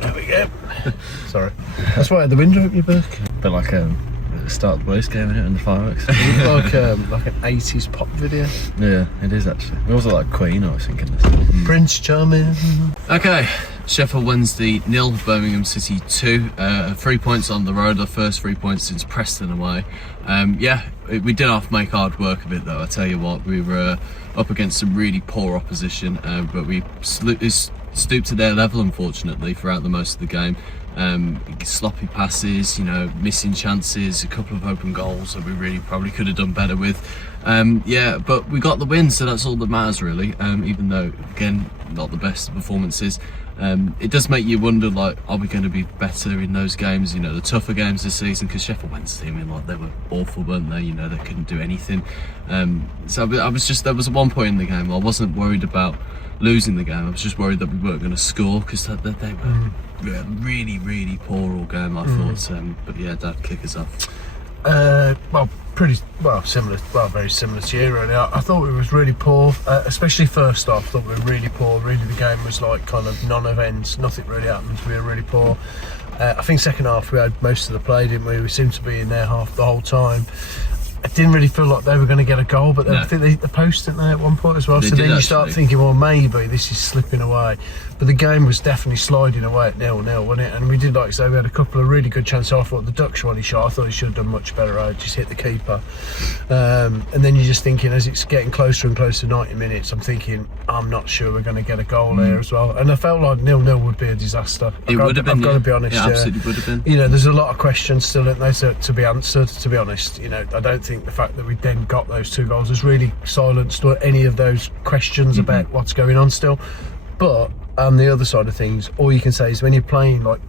There we go. Sorry. That's why I had the window up your back. Bit like the start of the police game, isn't it, and the fireworks. Like an 80s pop video. Yeah, it is actually. It was like Queen, I was thinking this. Prince Charming. Okay, Sheffield Wednesday 0, Birmingham City 2. 3 points on the road, our first 3 points since Preston away. We did have to make hard work of it though, I tell you what. We were up against some really poor opposition, but we stooped to their level, unfortunately, throughout the most of the game. Sloppy passes, missing chances, a couple of open goals that we really probably could have done better with. But we got the win, so that's all that matters really, even though, again, not the best performances. It does make you wonder, like, are we going to be better in those games, the tougher games this season? Because Sheffield Wednesday, they were awful, weren't they? They couldn't do anything. There was one point in the game I wasn't worried about losing the game. I was just worried that we weren't going to score, because they were really, really poor all game, I thought. But yeah, Dad, kick us off. Very similar to you really. I thought it was really poor, especially first half. I thought we were really poor. Really, the game was like kind of non-events. Nothing really happened. We were really poor. I think second half we had most of the play, didn't we? We seemed to be in their half the whole time. I didn't really feel like they were going to get a goal, but I think they hit the post, didn't they, at one point as well? So then you start thinking, well, maybe this is slipping away. But the game was definitely sliding away at 0-0, wasn't it? And we did, like I say, we had a couple of really good chances. I thought the Ducksch one he shot, I thought he should have done much better. I just hit the keeper. And then you're just thinking, as it's getting closer and closer to 90 minutes, I'm thinking, I'm not sure we're going to get a goal there as well. And I felt like 0-0 would be a disaster. It would have been, I've got to be honest. It absolutely would have been. There's a lot of questions still, aren't there, to be answered, to be honest. I don't think the fact that we then got those 2 goals has really silenced any of those questions about what's going on still. But on the other side of things, all you can say is when you're playing, like,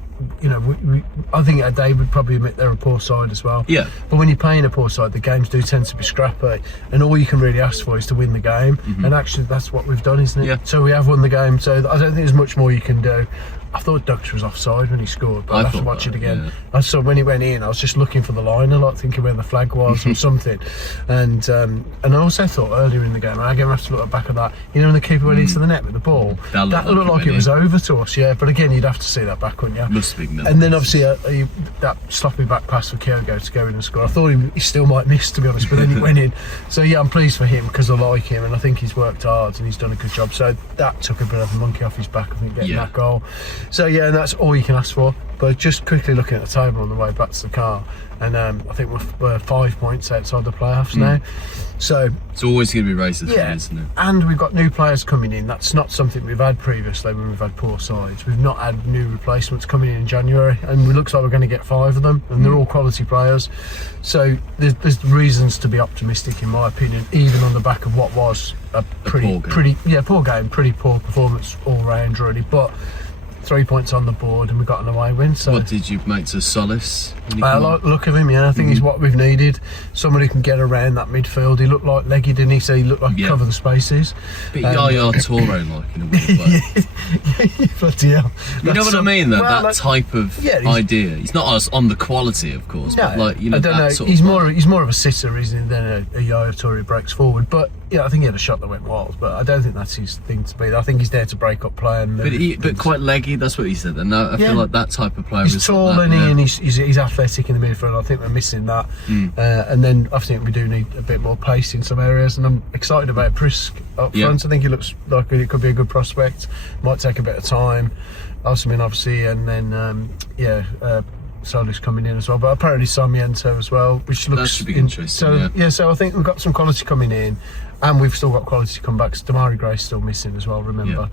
I think Dave would probably admit they're a poor side as well. Yeah. But when you're playing a poor side, the games do tend to be scrappy, and all you can really ask for is to win the game. And actually, that's what we've done, isn't it? Yeah. So we have won the game. So I don't think there's much more you can do. I thought Ducksch was offside when he scored, but I'll have to watch it again. Yeah. I saw when he went in, I was just looking for the line a lot, thinking where the flag was or something. And I also thought earlier in the game, I have to look at the back of that, when the keeper went into the net with the ball, that looked like it was over to us, yeah. But again, you'd have to see that back, wouldn't you? Must have been. And then obviously that sloppy back pass for Kyogo to go in and score. I thought he still might miss, to be honest, but then he went in. So yeah, I'm pleased for him because I like him and I think he's worked hard and he's done a good job. So that took a bit of a monkey off his back, I think, getting that goal. So yeah, and that's all you can ask for. But just quickly looking at the table on the way back to the car, and I think we're 5 points outside the playoffs now. So it's always going to be races, isn't it? And we've got new players coming in. That's not something we've had previously when we've had poor sides. We've not had new replacements coming in January, and it looks like we're going to get 5 of them, and they're all quality players. So there's reasons to be optimistic, in my opinion, even on the back of what was a poor game, pretty poor performance all round, really. But 3 points on the board and we got an away win. So what did you make to solace? I like the look of him, I think he's what we've needed. Somebody who can get around that midfield. He looked like leggy, didn't he? So he looked like he cover the spaces. Bit Yaya Toure like in a weird way. Bloody hell. You know what I mean though? That type of idea. He's not us on the quality, of course, but like, I don't know. He's more of a sitter, isn't he, than a Yaya Toure who breaks forward. But yeah, I think he had a shot that went wild, but I don't think that's his thing to be. I think he's there to break up play and but quite leggy, that's what he said. And I feel like that type of player is tall, like and he's athletic in the midfield. I think we're missing that. And then I think we do need a bit more pace in some areas, and I'm excited about Prisk up front. I think he looks like it could be a good prospect. Might take a bit of time. Obviously, and then Solis coming in as well, but apparently Sarmiento as well, which looks that should be interesting. So I think we've got some quality coming in, and we've still got quality comebacks. Damari Gray's still missing as well, remember.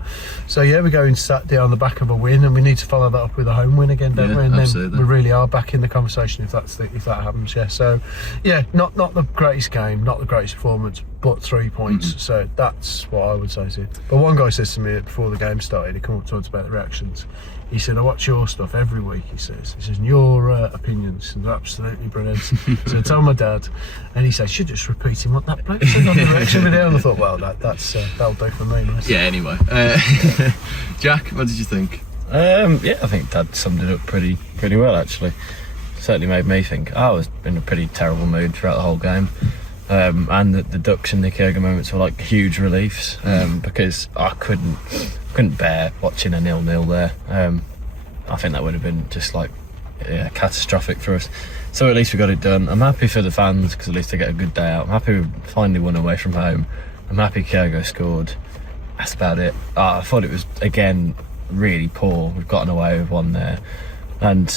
So yeah, we're going Saturday on the back of a win, and we need to follow that up with a home win again, don't we? And absolutely. Then we really are back in the conversation if that happens. So yeah, not the greatest game, not the greatest performance, but 3 points. So that's what I would say to you. But one guy says to me before the game started, he came up to talk about the reactions. He said, I watch your stuff every week, he says, your opinions are absolutely brilliant. So I told my dad, and he said, should just repeating what that bloke said on the reaction video. And I thought, well, that'll do for me. Nice. Yeah, anyway. Jack, what did you think? I think Dad summed it up pretty well, actually. Certainly made me think, I was in a pretty terrible mood throughout the whole game. and the Ducksch and the Kyogo moments were like huge reliefs, because I couldn't bear watching a 0-0 there. I think that would have been just like catastrophic for us. So at least we got it done. I'm happy for the fans because at least they get a good day out. I'm happy we finally won away from home. I'm happy Kyogo scored. That's about it. I thought it was again really poor. We've gotten away with one there, and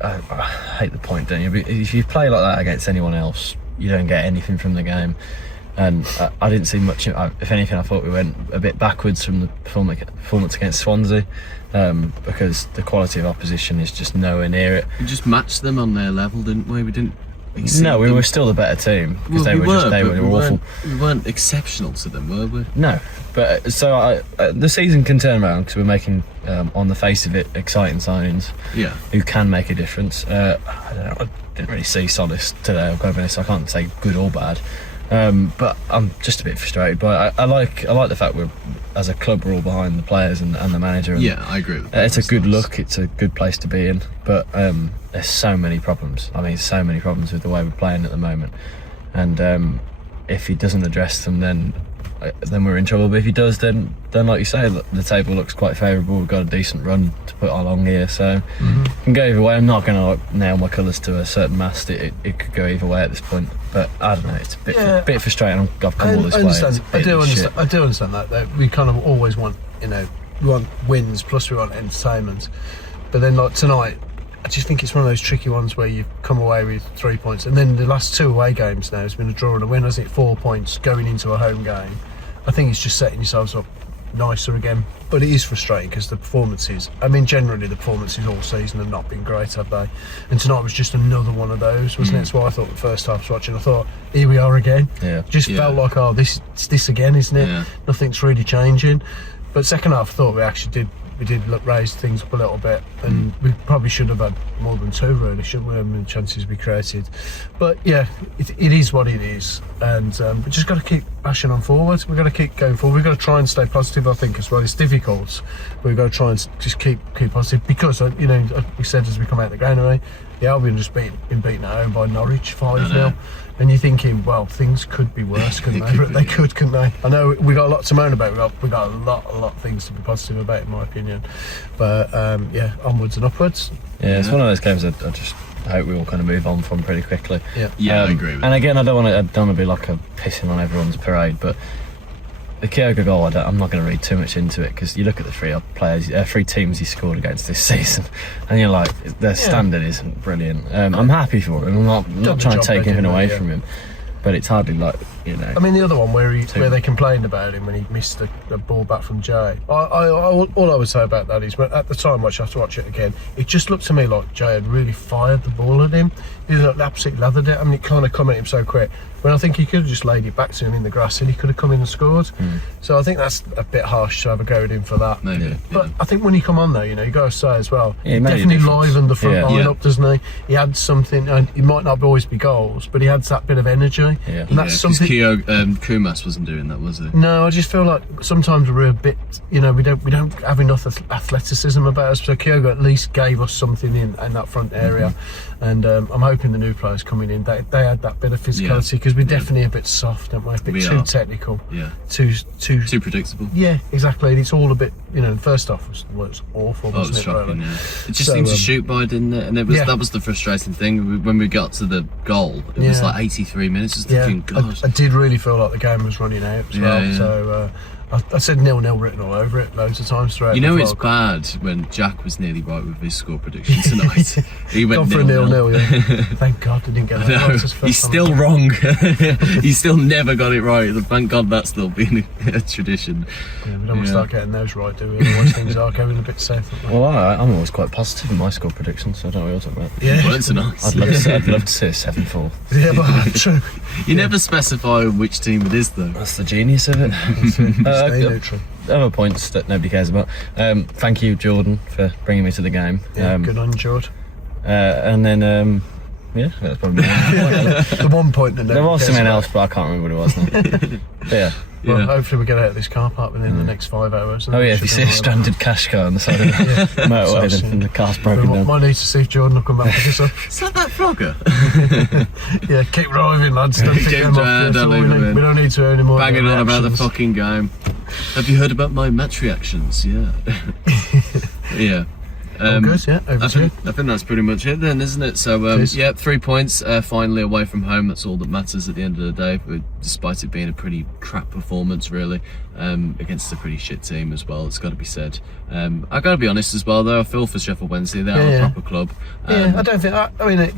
I hate the point, don't you? But if you play like that against anyone else, you don't get anything from the game. And I didn't see much. If anything, I thought we went a bit backwards from the performance against Swansea, because the quality of opposition is just nowhere near it. We just matched them on their level, didn't we? We didn't. No, we were still the better team because they were awful. We weren't exceptional to them, were we? No, but so the season can turn around because we're making, on the face of it, exciting signings. Yeah. Who can make a difference. I don't know. I didn't really see Solis today. I'll go over this. I can't say good or bad. But I'm just a bit frustrated. But I like the fact we're, as a club, we're all behind the players and the manager. And yeah, I agree with that. It's a good look. It's a good place to be in. But there's so many problems. I mean, so many problems with the way we're playing at the moment. And if he doesn't address them, then we're in trouble. But if he does, then like you say, the table looks quite favourable. We've got a decent run to put along here, so it can go either way. I'm not going to nail my colours to a certain mast. It could go either way at this point. But I don't know. It's a bit frustrating. I've come all this way. I do understand that. We kind of always want, we want wins plus we want entertainment. But then like tonight, I just think it's one of those tricky ones where you come away with 3 points, and then the last 2 away games now has been a draw and a win, hasn't it? 4 points going into a home game. I think it's just setting yourselves up nicer again. But it is frustrating because the performances, generally the performances all season have not been great, have they? And tonight was just another one of those, wasn't it? That's why I thought the first half was watching, I thought, here we are again. Yeah. Just felt like, it's this again, isn't it? Yeah. Nothing's really changing. But second half, I thought we actually did raise things up a little bit, and we probably should have had more than 2, really, shouldn't we? The chances we created. But yeah, it is what it is, and we just got to keep bashing on forward. We've got to keep going forward. We've got to try and stay positive, I think, as well. It's difficult, but we've got to try and just keep positive, because we said as we come out the granary, the Albion just been beaten at home by Norwich 5-0. And you're thinking, well, things could be worse, couldn't they? They could, couldn't they? I know we got a lot to moan about. We got a lot of things to be positive about, in my opinion. But onwards and upwards. Yeah, it's one of those games I just hope we all kind of move on from pretty quickly. Yeah, I agree with that. And again, I don't want to be like a pissing on everyone's parade, but the Kyogo goal, I'm not going to read too much into it, because you look at the 3 teams he scored against this season, and you're like, their standard isn't brilliant. I'm happy for him. I'm not trying to take anything away from him, but it's hardly like, the other one where they complained about him when he missed the ball back from Jay. All I would say about that is, at the time, I have to watch it again, it just looked to me like Jay had really fired the ball at him. He absolutely lathered it. It kind of come at him so quick. When I think he could have just laid it back to him in the grass, and he could have come in and scored. So I think that's a bit harsh to have a go at him for that. Maybe. But I think when he come on, though, you got to say as well, he definitely livened the front line Yeah. up, doesn't he? He had something, and it might not always be goals, but he had that bit of energy. Yeah. And that's something. Kumas wasn't doing that, was he? No, I just feel like sometimes we're a bit, we don't have enough athleticism about us. So Kyogo at least gave us something in that front area, and I'm hoping the new players coming in, they had that bit of physicality, because we're definitely a bit soft, aren't we? A bit too technical, too predictable. Yeah, exactly. And it's all a bit, the first half was awful. It was wasn't shocking. Really? It just seemed to shoot by, didn't it? And that was the frustrating thing. When we got to the goal, it was like 83 minutes. Just thinking, God. I did really feel like the game was running out as well. Yeah. So I said 0-0 written all over it loads of times throughout. It's bad when Jack was nearly right with his score prediction tonight. He went gone for a 0-0. Yeah. Thank God I didn't get that. No, he's still wrong. He's still never got it right. Thank God that's still been a tradition. Yeah, we don't want to start getting those right, do we? Otherwise things are going a bit safe. Well, I'm always quite positive in my score predictions, so I don't know what you're talking about. Yeah. Well, it's nice. I'd love to see a 7-4. Yeah, but true. You never specify which team it is, though. That's the genius of it. Stay neutral. Other points that nobody cares about. Thank you, Jordan, for bringing me to the game. Yeah, good on you, George. And then, that's probably the one point that there was something else, but I can't remember what it was now. But yeah, Well, Yeah. hopefully we get out of this car park within the next 5 hours. Oh yeah, if you see a stranded cash car on the side of the motorway, then the car's broken down. Might need to see if Jordan will come back with us up. Is that vlogger? Yeah, keep driving, lads. Don't pick them up. Don't leave them in. We don't need to earn any more. Banging on about the reactions. fucking game. Have you heard about my match reactions? Yeah. Yeah. Good, yeah, over I to you. think that's pretty much it then, isn't it? So, is. yeah, 3 points finally away from home. That's all that matters at the end of the day, but despite it being a pretty crap performance, really, against a pretty shit team as well, it's got to be said. I got to be honest as well, though, I feel for Sheffield Wednesday. They are a proper club. Yeah, I don't think. I mean,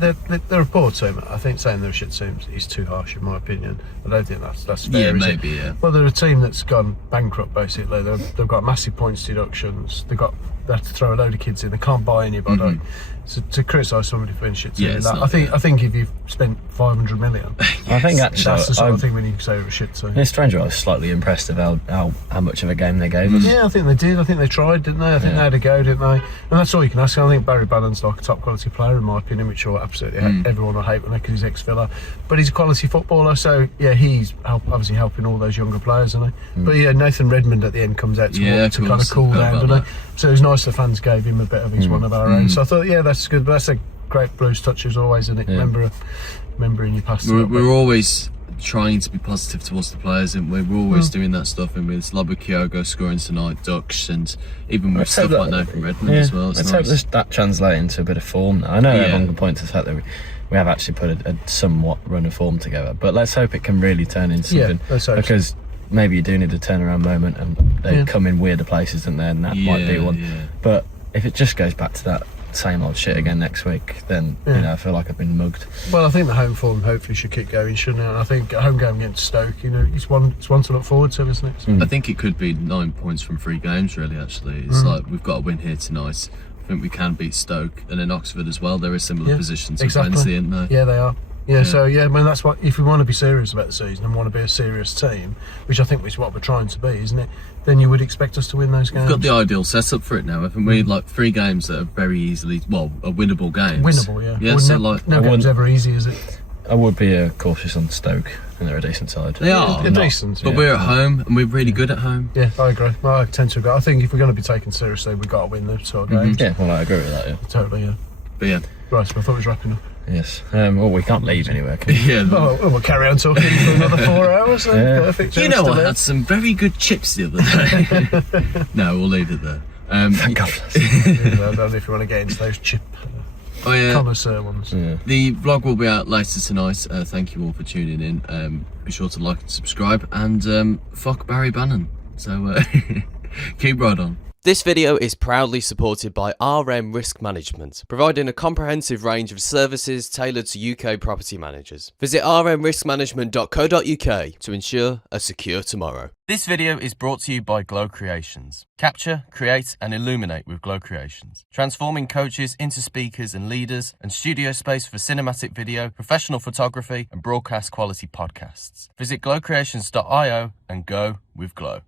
they're a poor team. I think saying they're a shit team is too harsh, in my opinion. I don't think that's fair. Yeah, is maybe, it? yeah. Well, they're a team that's gone bankrupt, basically. They've got massive points deductions. They have to throw a load of kids in. They can't buy anybody. So to criticise somebody for being shit team, Yeah, it's that, not, I think if you've spent 500 million, I think actually that's the sort of thing when you say they're a shit team. It's strange. I was slightly impressed of how much of a game they gave us. Yeah, I think they did. I think they tried, didn't they? I think they had a go, didn't they? And that's all you can ask. I think Barry Bannon's like a top quality player, in my opinion, which absolutely everyone will hate because he's ex-Villa. But he's a quality footballer, so yeah, he's obviously helping all those younger players, isn't he? But yeah, Nathan Redmond at the end comes out to kind of cool down, doesn't he? So it was nice the fans gave him a bit of his one of our own. So I thought, yeah, that's good. But that's a great Blues touch as always, isn't it? Yeah. Remember in your past. We're always trying to be positive towards the players, and we're always doing that stuff. And with Kyogo scoring tonight, Ducksch, and even with stuff like Nathan Redmond as well. Let's hope that translates into a bit of form now. I know everyone can point to the fact that we have actually put a somewhat run of form together, but let's hope it can really turn into something. Let's hope because maybe you do need a turnaround moment, and they come in weirder places than there, and that might be one. Yeah. But if it just goes back to that same old shit again next week, then I feel like I've been mugged. Well, I think the home form hopefully should keep going, shouldn't it? And I think a home game against Stoke, it's one to look forward to, isn't it? I think it could be 9 points from 3 games, really, actually. It's like we've got to win here tonight. I think we can beat Stoke, and then Oxford as well. They're in similar positions to Wednesday, aren't they? Yeah, they are. Yeah, so I mean, that's what, if we want to be serious about the season and want to be a serious team, which I think is what we're trying to be, isn't it? Then you would expect us to win those games. We've got the ideal setup for it now, haven't we? Like 3 games that are very easily, are winnable games. Winnable, yeah. Yeah, so like no game's ever easy, is it? I would be cautious on Stoke, and they're a decent side. They are They're decent, but we're at home, and we're really good at home. Yeah, I agree. I tend to agree. I think if we're going to be taken seriously, we've got to win those sort of games. Yeah, well, I agree with that. Yeah. Totally, yeah. But yeah. Right, so I thought we was wrapping up. Yes. Well, we can't leave anywhere, can we? Yeah. Well, we'll carry on talking for another 4 hours then. Yeah. Perfect. You know, I had some very good chips the other day. No, we'll leave it there. Thank God. I don't know if you want to get into those chip connoisseur ones. Yeah. The vlog will be out later tonight. Thank you all for tuning in. Be sure to like and subscribe, and fuck Barry Bannon. So keep right on. This video is proudly supported by RM Risk Management, providing a comprehensive range of services tailored to UK property managers. Visit rmriskmanagement.co.uk to ensure a secure tomorrow. This video is brought to you by Glow Creations. Capture, create and illuminate with Glow Creations. Transforming coaches into speakers and leaders, and studio space for cinematic video, professional photography and broadcast quality podcasts. Visit glowcreations.io and go with Glow.